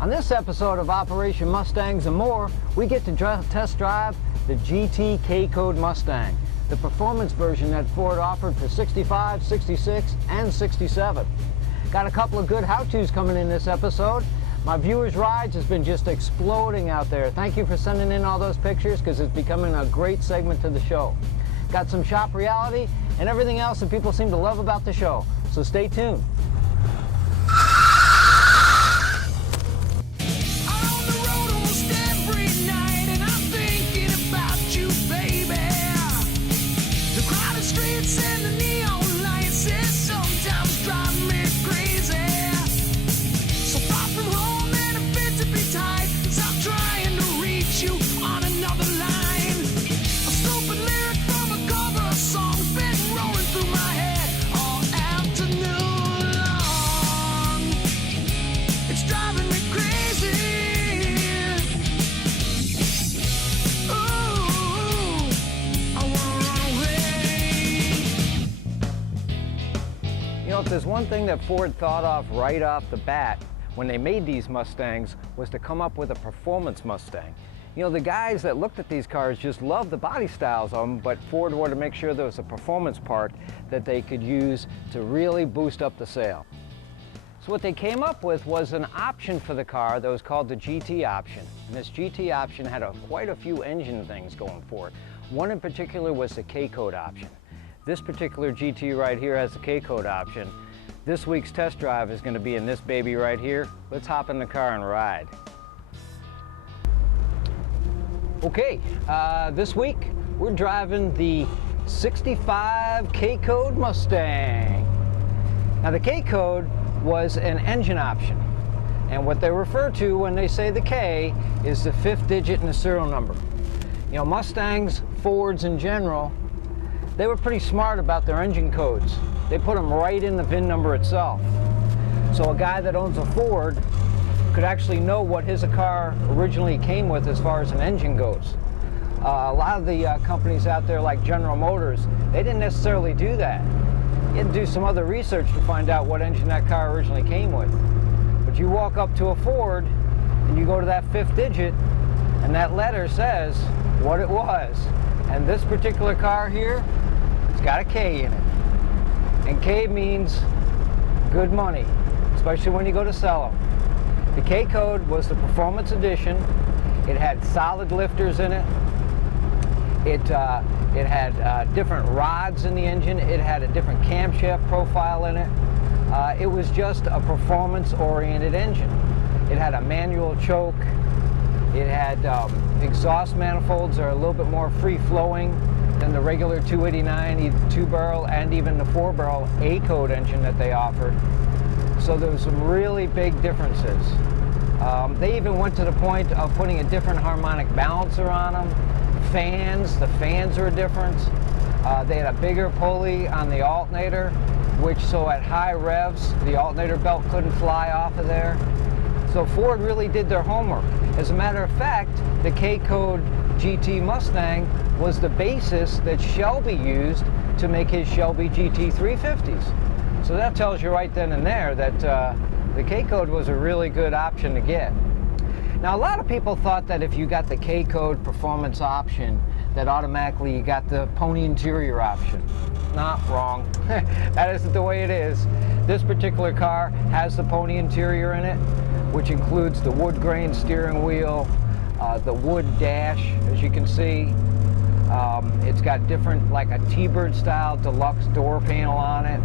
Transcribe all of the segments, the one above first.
On this episode of Operation Mustangs and More, we get to test drive the GT K-Code Mustang, the performance version that Ford offered for 65, 66, and 67. Got a couple of good how-tos coming in this episode. My viewers' rides has been just exploding out there. Thank you for sending in all those pictures because it's becoming a great segment to the show. Got some shop reality and everything else that people seem to love about the show. So stay tuned. If there's one thing that Ford thought of right off the bat when they made these Mustangs was to come up with a performance Mustang. You know, the guys that looked at these cars just loved the body styles of them, but Ford wanted to make sure there was a performance part that they could use to really boost up the sale. So what they came up with was an option for the car that was called the GT option. And this GT option had quite a few engine things going for it. One in particular was the K-Code option. This particular GT right here has the K-Code option. This week's test drive is going to be in this baby right here. Let's hop in the car and ride. Okay, this week we're driving the 65 K-Code Mustang. Now the K-Code was an engine option, and what they refer to when they say the K is the 5th digit in the serial number. You know, Mustangs, Fords in general, they were pretty smart about their engine codes. They put them right in the VIN number itself. So a guy that owns a Ford could actually know what his car originally came with as far as an engine goes. A lot of the companies out there like General Motors, they didn't necessarily do that. You had to do some other research to find out what engine that car originally came with. But you walk up to a Ford and you go to that 5th digit and that letter says what it was. And this particular car here, it's got a K in it. And K means good money, especially when you go to sell them. The K-Code was the Performance Edition. It had solid lifters in it. It had different rods in the engine. It had a different camshaft profile in it. It was just a performance-oriented engine. It had a manual choke. It had exhaust manifolds that are a little bit more free-flowing than the regular 289, 2-barrel, and even the 4-barrel A-Code engine that they offered. So there was some really big differences. They even went to the point of putting a different harmonic balancer on them. Fans, the fans were different. They had a bigger pulley on the alternator, which so at high revs, the alternator belt couldn't fly off of there. So Ford really did their homework. As a matter of fact, the K-Code GT Mustang was the basis that Shelby used to make his Shelby GT 350s. So that tells you right then and there that the K-Code was a really good option to get. Now a lot of people thought that if you got the K-Code performance option, that automatically you got the pony interior option. Not wrong. That isn't the way it is. This particular car has the pony interior in it, which includes the wood grain steering wheel, the wood dash, as you can see. It's got different, like a T-Bird style deluxe door panel on it.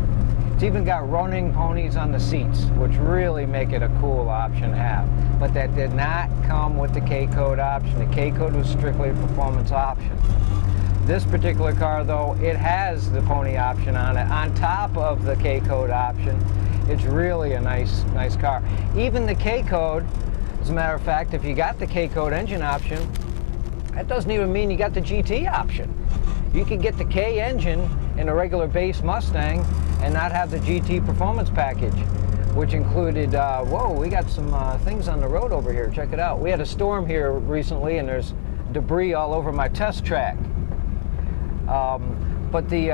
It's even got running ponies on the seats, which really make it a cool option to have. But that did not come with the K-Code option. The K-Code was strictly a performance option. This particular car, though, it has the pony option on it, on top of the K-Code option. It's really a nice car. Even the K-Code, as a matter of fact, if you got the K-Code engine option, that doesn't even mean you got the GT option. You could get the K engine in a regular base Mustang and not have the GT performance package, which included, whoa, we got some things on the road over here. Check it out. We had a storm here recently and there's debris all over my test track. But the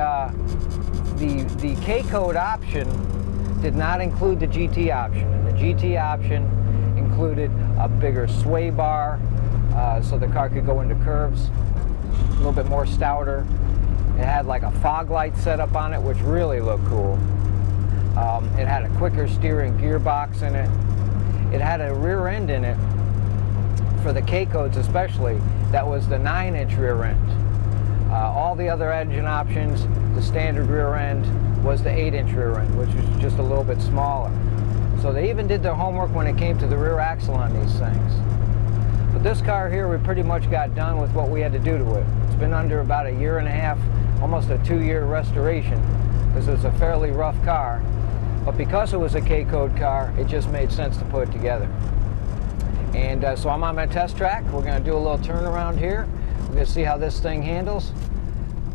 K-Code option did not include the GT option, and the GT option included a bigger sway bar, so the car could go into curves, a little bit more stouter. It had like a fog light setup on it, which really looked cool. It had a quicker steering gearbox in it. It had a rear end in it, for the K-codes especially, that was the 9-inch rear end. All the other engine options, the standard rear end was the 8-inch rear end, which was just a little bit smaller. So they even did their homework when it came to the rear axle on these things. But this car here, we pretty much got done with what we had to do to it. It's been under about a year and a half, almost a 2-year restoration, because it was a fairly rough car. But because it was a K-code car, it just made sense to put it together. And so I'm on my test track. We're going to do a little turnaround here. We're going to see how this thing handles.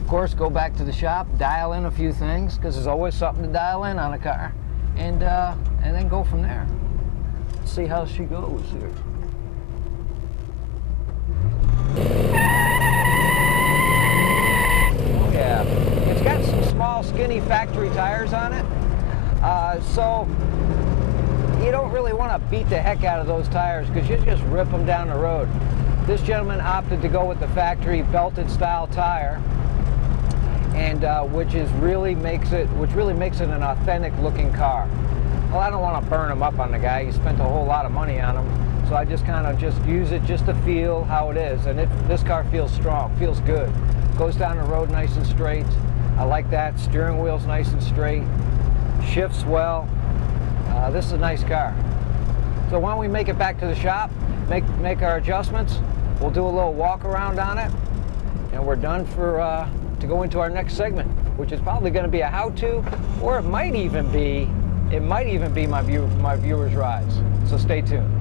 Of course, go back to the shop, dial in a few things, because there's always something to dial in on a car, and then go from there. See how she goes here. Oh yeah, it's got some small, skinny factory tires on it, so you don't really want to beat the heck out of those tires because you just rip them down the road. This gentleman opted to go with the factory belted style tire, and which really makes it an authentic looking car. Well, I don't want to burn him up on the guy. He spent a whole lot of money on him, so I just kind of use it just to feel how it is. And this car feels strong, feels good. Goes down the road nice and straight. I like that. Steering wheel's nice and straight. Shifts well. This is a nice car. So why don't we make it back to the shop, make our adjustments. We'll do a little walk around on it, and we're done for to go into our next segment, which is probably going to be a how-to, or it might even be my viewers' rides. So stay tuned.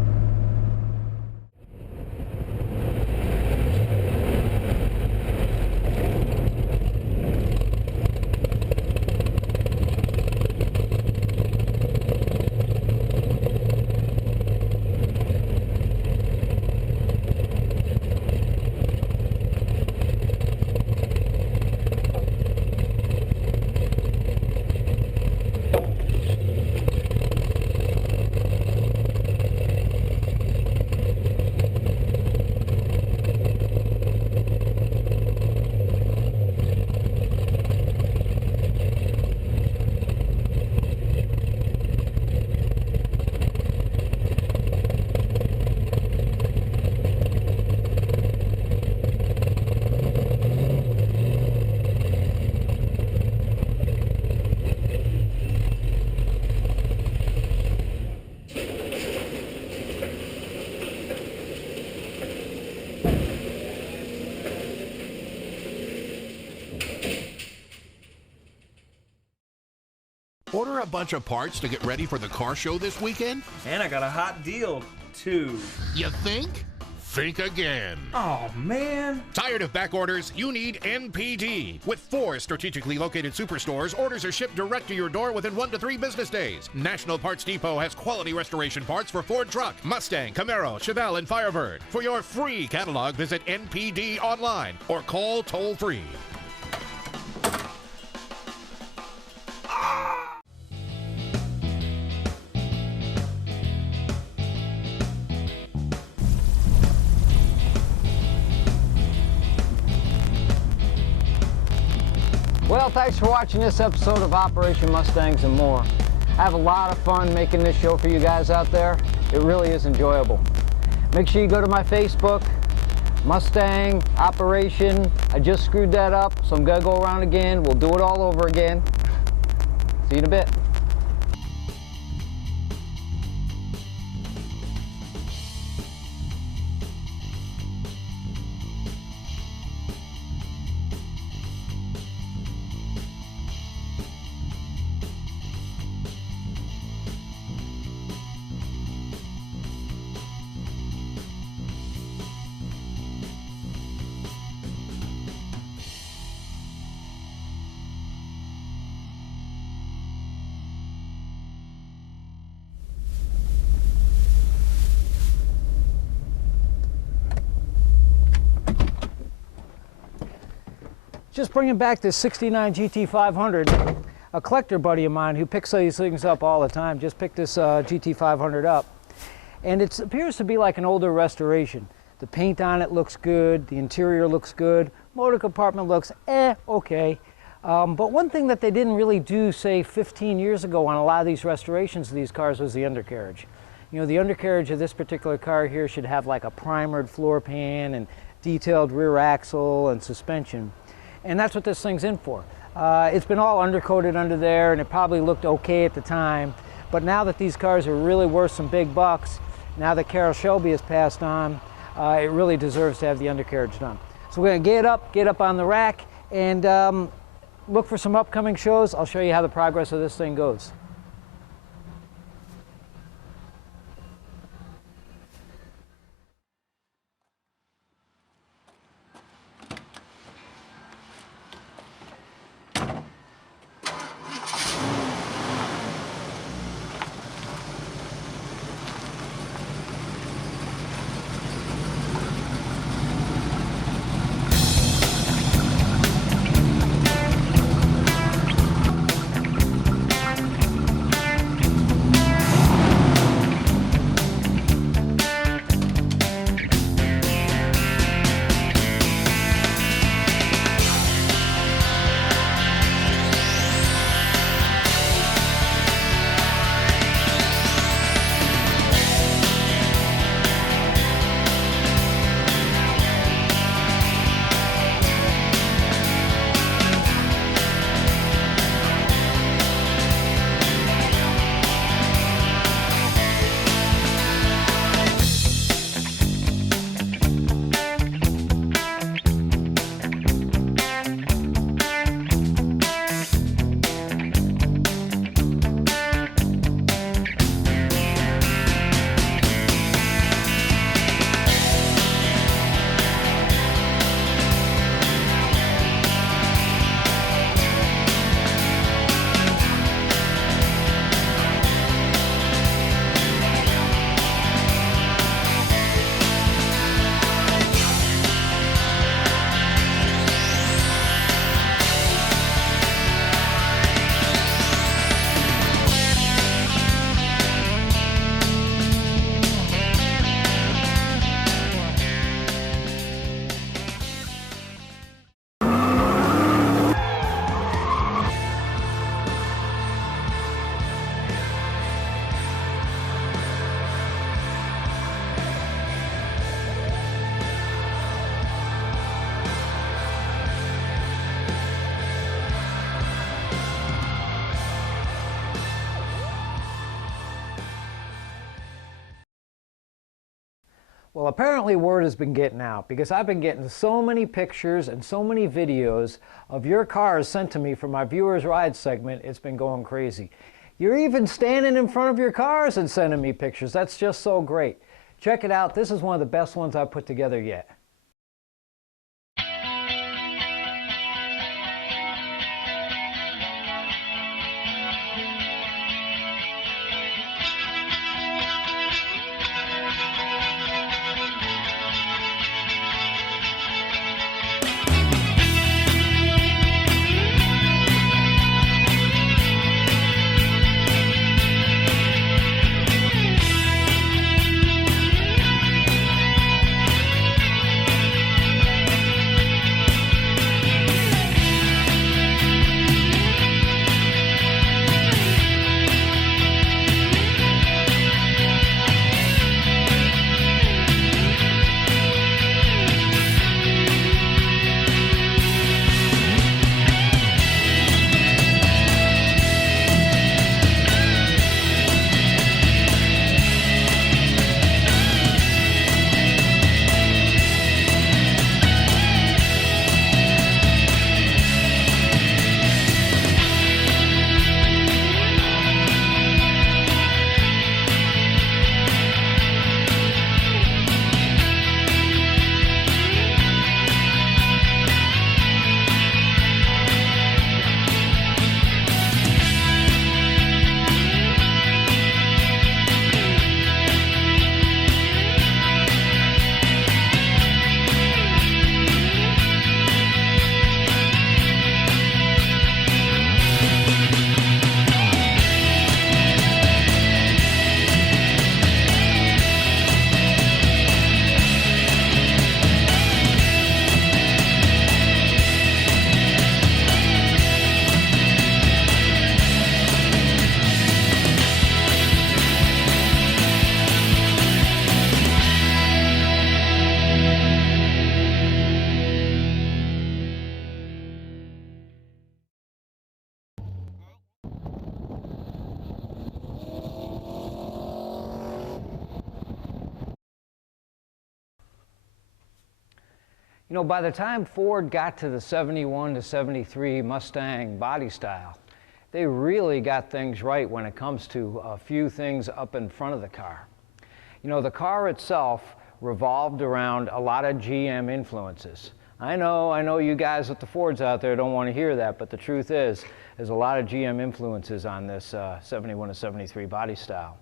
Order a bunch of parts to get ready for the car show this weekend? And I got a hot deal, too. You think? Think again. Oh, man. Tired of back orders? You need NPD. With 4 strategically located superstores, orders are shipped direct to your door within 1 to 3 business days. National Parts Depot has quality restoration parts for Ford truck, Mustang, Camaro, Chevelle, and Firebird. For your free catalog, visit NPD online or call toll-free. Well, thanks for watching this episode of Operation Mustangs and More. I have a lot of fun making this show for you guys out there. It really is enjoyable. Make sure you go to my Facebook, Mustang Operation. I just screwed that up, so I'm gonna go around again. We'll do it all over again. See you in a bit. Just bringing back this 69 GT500. A collector buddy of mine who picks these things up all the time just picked this GT500 up. and it appears to be like an older restoration. The paint on it looks good, the interior looks good, motor compartment looks okay. But one thing that they didn't really do, say 15 years ago on a lot of these restorations of these cars, was the undercarriage. You know, the undercarriage of this particular car here should have like a primered floor pan and detailed rear axle and suspension. And that's what this thing's in for. It's been all undercoated under there, and it probably looked okay at the time. But now that these cars are really worth some big bucks, now that Carroll Shelby has passed on, it really deserves to have the undercarriage done. So we're going to get up on the rack, and look for some upcoming shows. I'll show you how the progress of this thing goes. Well, apparently word has been getting out, because I've been getting so many pictures and so many videos of your cars sent to me from my Viewers Ride segment. It's been going crazy. You're even standing in front of your cars and sending me pictures. That's just so great. Check it out. This is one of the best ones I've put together yet. You know, by the time Ford got to the 71 to 73 Mustang body style, they really got things right when it comes to a few things up in front of the car. You know, the car itself revolved around a lot of GM influences. I know you guys with the Fords out there don't want to hear that, but the truth is, there's a lot of GM influences on this 71 to 73 body style.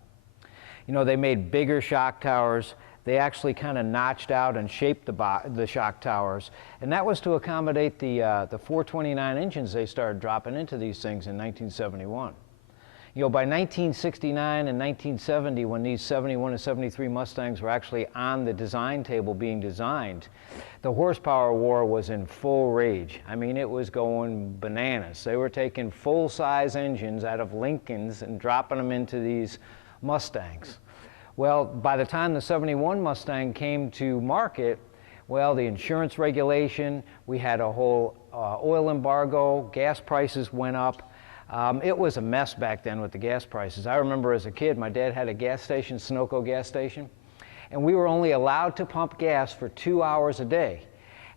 You know, they made bigger shock towers. They actually kind of notched out and shaped the shock towers, and that was to accommodate the 429 engines they started dropping into these things in 1971. You know, by 1969 and 1970, when these 71 to 73 Mustangs were actually on the design table being designed, the horsepower war was in full rage. I mean, it was going bananas. They were taking full-size engines out of Lincolns and dropping them into these Mustangs. Well, by the time the 71 Mustang came to market, well, the insurance regulation, we had a whole oil embargo, gas prices went up. It was a mess back then with the gas prices. I remember as a kid, my dad had a gas station, Sunoco gas station, and we were only allowed to pump gas for 2 hours a day.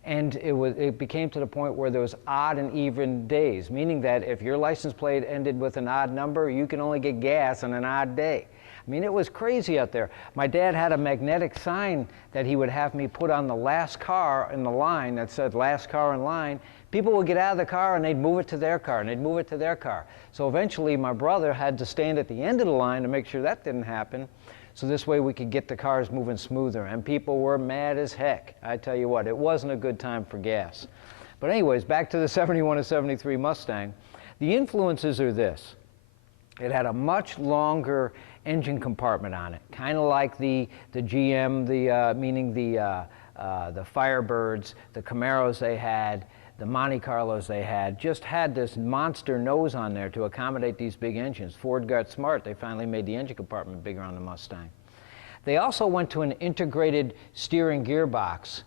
And it became to the point where there was odd and even days, meaning that if your license plate ended with an odd number, you can only get gas on an odd day. I mean, it was crazy out there. My dad had a magnetic sign that he would have me put on the last car in the line that said last car in line. People would get out of the car and they'd move it to their car and they'd move it to their car. So eventually my brother had to stand at the end of the line to make sure that didn't happen. So this way we could get the cars moving smoother, and people were mad as heck. I tell you what, it wasn't a good time for gas. But anyways, back to the 71 to 73 Mustang. The influences are this. It had a much longer engine compartment on it, kind of like the GM, meaning the Firebirds, the Camaros they had, the Monte Carlos they had, just had this monster nose on there to accommodate these big engines. Ford got smart. They finally made the engine compartment bigger on the Mustang. They also went to an integrated steering gearbox.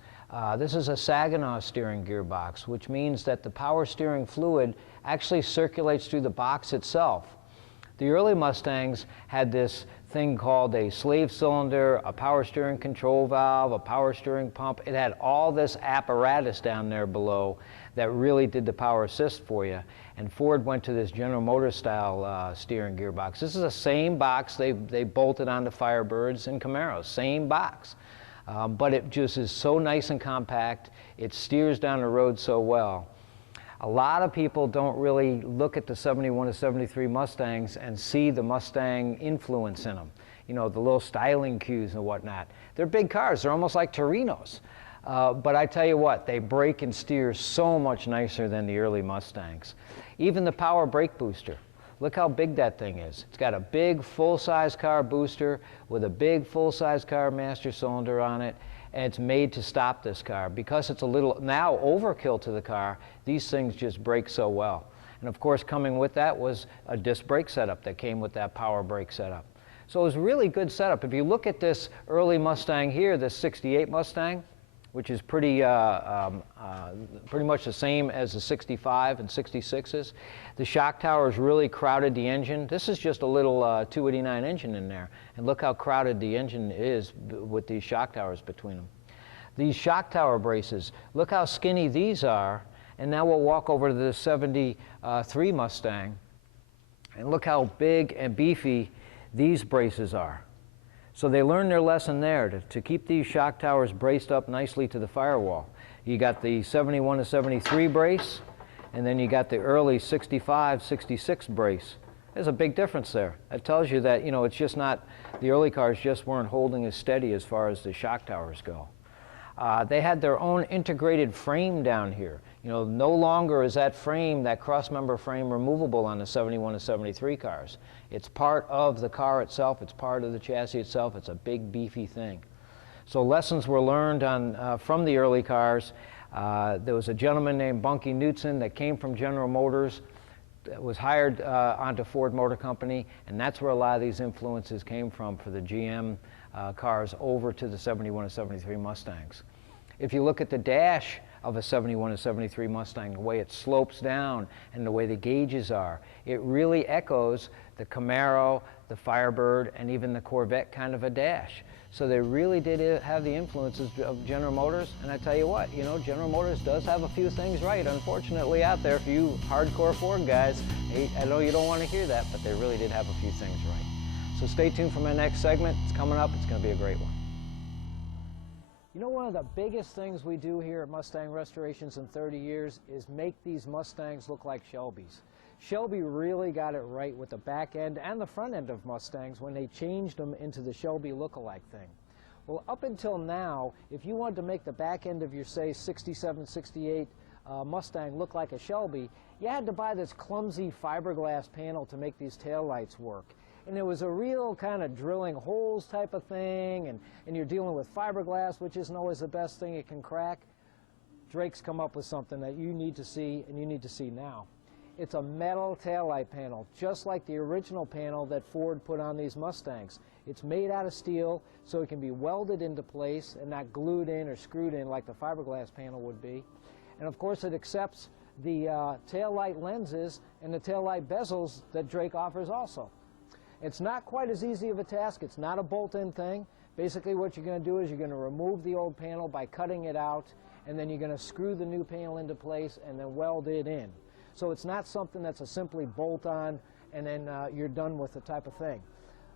This is a Saginaw steering gearbox, which means that the power steering fluid actually circulates through the box itself. The early Mustangs had this thing called a slave cylinder, a power steering control valve, a power steering pump. It had all this apparatus down there below that really did the power assist for you. And Ford went to this General Motors style steering gearbox. This is the same box they bolted onto Firebirds and Camaros, same box. But it just is so nice and compact. It steers down the road so well. A lot of people don't really look at the 71 to 73 Mustangs and see the Mustang influence in them. You know, the little styling cues and whatnot. They're big cars. They're almost like Torinos. But I tell you what, they brake and steer so much nicer than the early Mustangs. Even the power brake booster. Look how big that thing is. It's got a big full-size car booster with a big full-size car master cylinder on it. And it's made to stop this car. Because it's a little now overkill to the car, these things just brake so well. And of course, coming with that was a disc brake setup that came with that power brake setup. So it was a really good setup. If you look at this early Mustang here, this 68 Mustang, which is pretty much the same as the 65 and 66s. The shock towers really crowded the engine. This is just a little 289 engine in there. And look how crowded the engine is with these shock towers between them. These shock tower braces, look how skinny these are. And now we'll walk over to the 73 Mustang. And look how big and beefy these braces are. So they learned their lesson there to keep these shock towers braced up nicely to the firewall. You got the 71 to 73 brace, and then you got the early 65, 66 brace. There's a big difference there. That tells you that, you know, it's just not, the early cars just weren't holding as steady as far as the shock towers go. They had their own integrated frame down here. You know, no longer is that frame, that cross-member frame, removable on the 71 to 73 cars. It's part of the car itself. It's part of the chassis itself. It's a big, beefy thing. So lessons were learned from the early cars. There was a gentleman named Bunky Knutson that came from General Motors, that was hired onto Ford Motor Company, and that's where a lot of these influences came from for the GM cars over to the 71 to 73 Mustangs. If you look at the dash of a 71 and 73 Mustang, the way it slopes down and the way the gauges are. It really echoes the Camaro, the Firebird, and even the Corvette kind of a dash. So they really did have the influences of General Motors, and I tell you what, you know, General Motors does have a few things right, unfortunately, out there for you hardcore Ford guys. I know you don't want to hear that, but they really did have a few things right. So stay tuned for my next segment. It's coming up. It's going to be a great one. You know, one of the biggest things we do here at Mustang Restorations in 30 years is make these Mustangs look like Shelbys. Shelby really got it right with the back end and the front end of Mustangs when they changed them into the Shelby look-alike thing. Well, up until now, if you wanted to make the back end of your, say, 67, 68 Mustang look like a Shelby, you had to buy this clumsy fiberglass panel to make these taillights work. And it was a real kind of drilling holes type of thing, and you're dealing with fiberglass, which isn't always the best thing. It can crack. Drake's come up with something that you need to see, and you need to see now. It's a metal taillight panel, just like the original panel that Ford put on these Mustangs. It's made out of steel, so it can be welded into place and not glued in or screwed in like the fiberglass panel would be. And of course, it accepts the taillight lenses and the taillight bezels that Drake offers also. It's not quite as easy of a task. It's not a bolt-in thing. Basically, what you're going to do is you're going to remove the old panel by cutting it out, and then you're going to screw the new panel into place and then weld it in. So it's not something that's a simply bolt on and then you're done with the type of thing.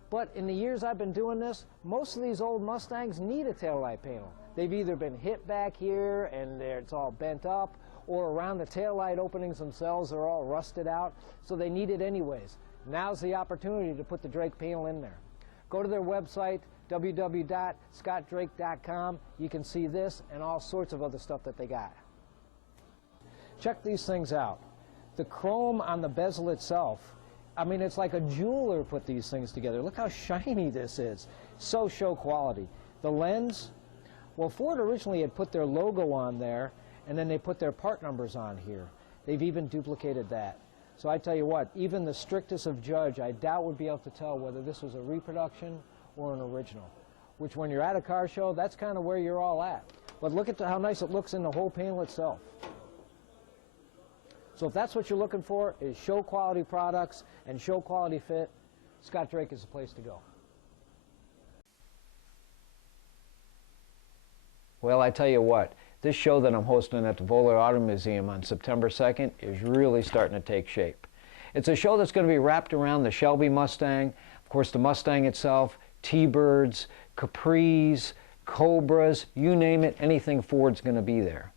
But in the years I've been doing this, most of these old Mustangs need a taillight panel. They've either been hit back here and it's all bent up, or around the taillight openings themselves are all rusted out, so they need it anyways. Now's the opportunity to put the Drake panel in there. Go to their website, www.scottdrake.com. You can see this and all sorts of other stuff that they got. Check these things out. The chrome on the bezel itself, I mean, it's like a jeweler put these things together. Look how shiny this is. So show quality. The lens, well, Ford originally had put their logo on there, and then they put their part numbers on here. They've even duplicated that. So I tell you what, even the strictest of judge, I doubt would be able to tell whether this was a reproduction or an original, which when you're at a car show, that's kind of where you're all at. But look at how nice it looks in the whole panel itself. So if that's what you're looking for, is show quality products and show quality fit, Scott Drake is the place to go. Well, I tell you what, this show that I'm hosting at the Voller Auto Museum on September 2nd is really starting to take shape. It's a show that's going to be wrapped around the Shelby Mustang, of course the Mustang itself, T-Birds, Capris, Cobras, you name it, anything Ford's going to be there.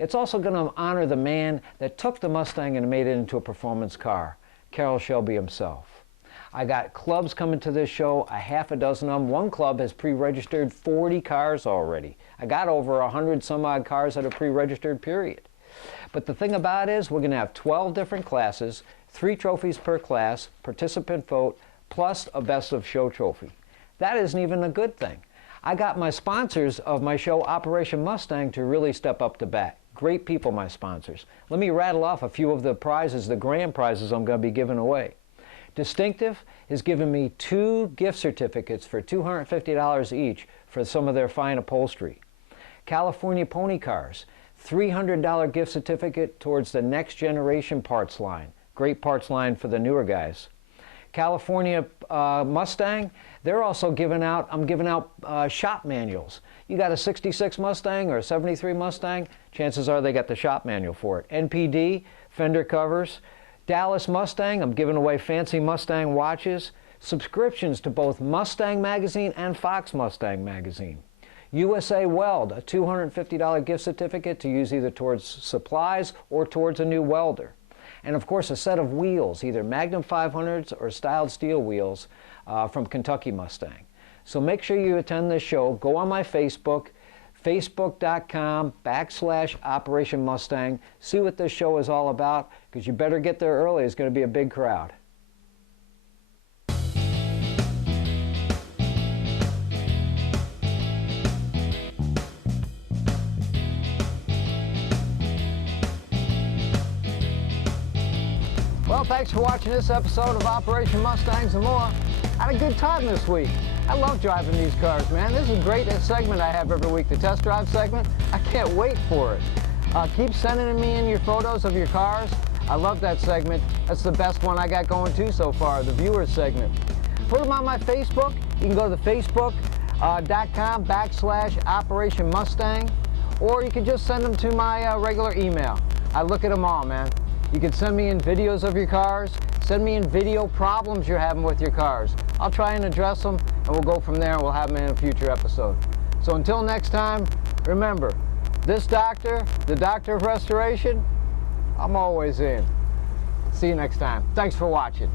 It's also going to honor the man that took the Mustang and made it into a performance car, Carroll Shelby himself. I got clubs coming to this show, a half a dozen of them. One club has pre-registered 40 cars already. I got over 100 some odd cars that are pre-registered, period. But the thing about it is we're going to have 12 different classes, 3 trophies per class, participant vote, plus a best of show trophy. That isn't even a good thing. I got my sponsors of my show, Operation Mustang, to really step up to bat. Great people, my sponsors. Let me rattle off a few of the prizes, the grand prizes I'm going to be giving away. Distinctive has given me 2 gift certificates for $250 each for some of their fine upholstery. California Pony Cars, $300 gift certificate towards the next generation parts line. Great parts line for the newer guys. California Mustang, they're also giving out, I'm giving out shop manuals. You got a 66 Mustang or a 73 Mustang, chances are they got the shop manual for it. NPD, fender covers. Dallas Mustang, I'm giving away fancy Mustang watches. Subscriptions to both Mustang Magazine and Fox Mustang Magazine. USA Weld, a $250 gift certificate to use either towards supplies or towards a new welder. And of course a set of wheels, either Magnum 500s or styled steel wheels from Kentucky Mustang. So make sure you attend this show. Go on my Facebook, facebook.com/Operation Mustang. See what this show is all about, because you better get there early. It's going to be a big crowd. Well, thanks for watching this episode of Operation Mustangs and More. I had a good time this week. I love driving these cars, man. This is a great segment I have every week, the test drive segment. I can't wait for it. Keep sending me in your photos of your cars. I love that segment. That's the best one I got going too so far, the viewer segment. Put them on my Facebook. You can go to the facebook.com/Operation Mustang, or you can just send them to my regular email. I look at them all, man. You can send me in videos of your cars. Send me in video problems you're having with your cars. I'll try and address them, and we'll go from there, and we'll have them in a future episode. So until next time, remember, this doctor, the doctor of restoration, I'm always in. See you next time. Thanks for watching.